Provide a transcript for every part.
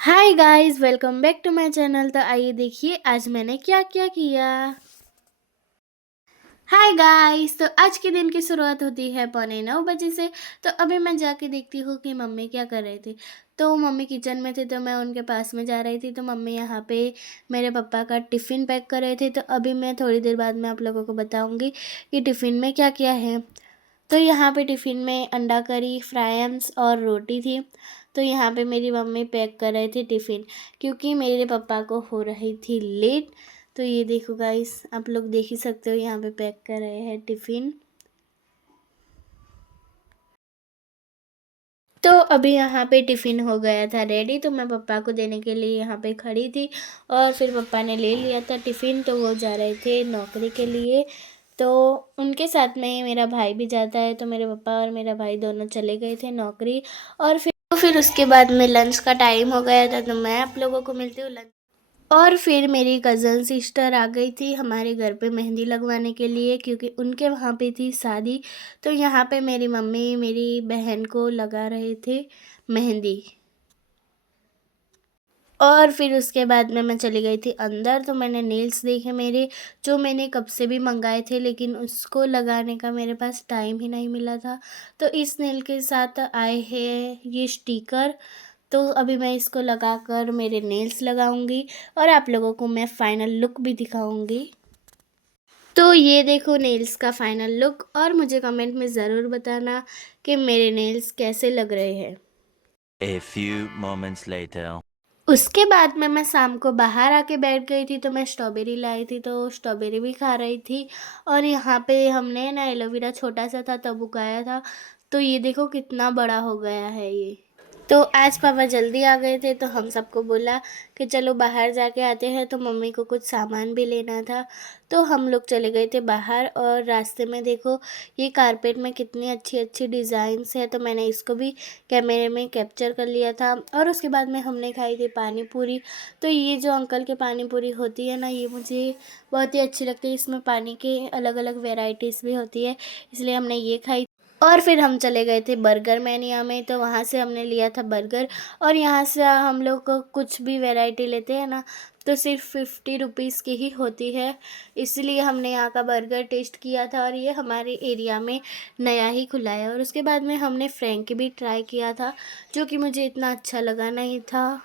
Hi guys, welcome back to my channel. तो आइए देखिए आज मैंने क्या क्या किया। हाय गाइस, तो आज के दिन की शुरुआत होती है 8:45 से। तो अभी मैं जाके देखती हूँ कि मम्मी क्या कर रही थी। तो मम्मी किचन में थी तो मैं उनके पास में जा रही थी। तो मम्मी यहाँ पे मेरे पापा का टिफ़िन पैक कर रहे थे। तो अभी मैं थोड़ी देर बाद में आप लोगों को बताऊँगी कि टिफ़िन में क्या क्या है। तो यहाँ पे टिफ़िन में अंडा करी, फ्राइम्स और रोटी थी। तो यहाँ पे मेरी मम्मी पैक कर रहे थे टिफ़िन, क्योंकि मेरे पापा को हो रही थी लेट। तो ये देखो गाइस, आप लोग देख ही सकते हो, यहाँ पे पैक कर रहे हैं टिफ़िन। तो अभी यहाँ पे टिफ़िन हो गया था रेडी, तो मैं पापा को देने के लिए यहाँ पे खड़ी थी। और फिर पापा ने ले लिया था टिफ़िन, तो वो जा रहे थे नौकरी के लिए। तो उनके साथ में ही मेरा भाई भी जाता है। तो मेरे पापा और मेरा भाई दोनों चले गए थे नौकरी। और फिर उसके बाद में लंच का टाइम हो गया था। तो मैं आप लोगों को मिलती हूँ लंच। और फिर मेरी कज़न सिस्टर आ गई थी हमारे घर पे मेहंदी लगवाने के लिए, क्योंकि उनके वहाँ पे थी शादी। तो यहाँ पे मेरी मम्मी मेरी बहन को लगा रहे थे मेहंदी। और फिर उसके बाद में मैं चली गई थी अंदर। तो मैंने नेल्स देखे मेरे, जो मैंने कब से भी मंगाए थे, लेकिन उसको लगाने का मेरे पास टाइम ही नहीं मिला था। तो इस नेल के साथ आए हैं ये स्टिकर। तो अभी मैं इसको लगाकर मेरे नेल्स लगाऊंगी और आप लोगों को मैं फाइनल लुक भी दिखाऊंगी। तो ये देखो नेल्स का फाइनल लुक, और मुझे कमेंट में ज़रूर बताना कि मेरे नेल्स कैसे लग रहे हैं। A few moments later. उसके बाद में मैं शाम को बाहर आके बैठ गई थी। तो मैं स्ट्रॉबेरी लाई थी, तो स्ट्रॉबेरी भी खा रही थी। और यहाँ पे हमने ना एलोवेरा छोटा सा था तब उगाया था। तो ये देखो कितना बड़ा हो गया है ये। तो आज पापा जल्दी आ गए थे, तो हम सबको बोला कि चलो बाहर जाके आते हैं। तो मम्मी को कुछ सामान भी लेना था। तो हम लोग चले गए थे बाहर। और रास्ते में देखो ये कारपेट में कितनी अच्छी अच्छी डिज़ाइंस है। तो मैंने इसको भी कैमरे में कैप्चर कर लिया था। और उसके बाद में हमने खाई थी पानी पूरी। तो ये जो अंकल के पानी पूरी होती है ना, ये मुझे बहुत ही अच्छी लगती है। इसमें पानी के अलग अलग वेराइटीज़ भी होती है, इसलिए हमने ये खाई। और फिर हम चले गए थे बर्गर मैनिया में। तो वहाँ से हमने लिया था बर्गर। और यहाँ से हम लोग को कुछ भी वैरायटी लेते हैं ना, तो सिर्फ 50 रुपीज़ की ही होती है। इसलिए हमने यहाँ का बर्गर टेस्ट किया था, और ये हमारे एरिया में नया ही खुला है। और उसके बाद में हमने फ्रैंकी भी ट्राई किया था, जो कि मुझे इतना अच्छा लगा नहीं था।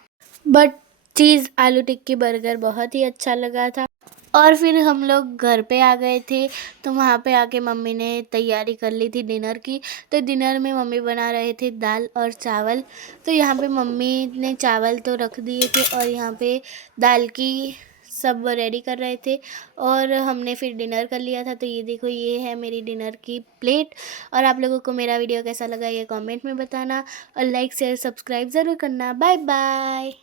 बट चीज़ आलू टिक्की बर्गर बहुत ही अच्छा लगा था। और फिर हम लोग घर पे आ गए थे। तो वहाँ पे आके मम्मी ने तैयारी कर ली थी डिनर की। तो डिनर में मम्मी बना रहे थे दाल और चावल। तो यहाँ पे मम्मी ने चावल तो रख दिए थे, और यहाँ पे दाल की सब रेडी कर रहे थे। और हमने फिर डिनर कर लिया था। तो ये देखो, ये है मेरी डिनर की प्लेट। और आप लोगों को मेरा वीडियो कैसा लगा ये कमेंट में बताना, और लाइक शेयर सब्सक्राइब ज़रूर करना। Bye bye.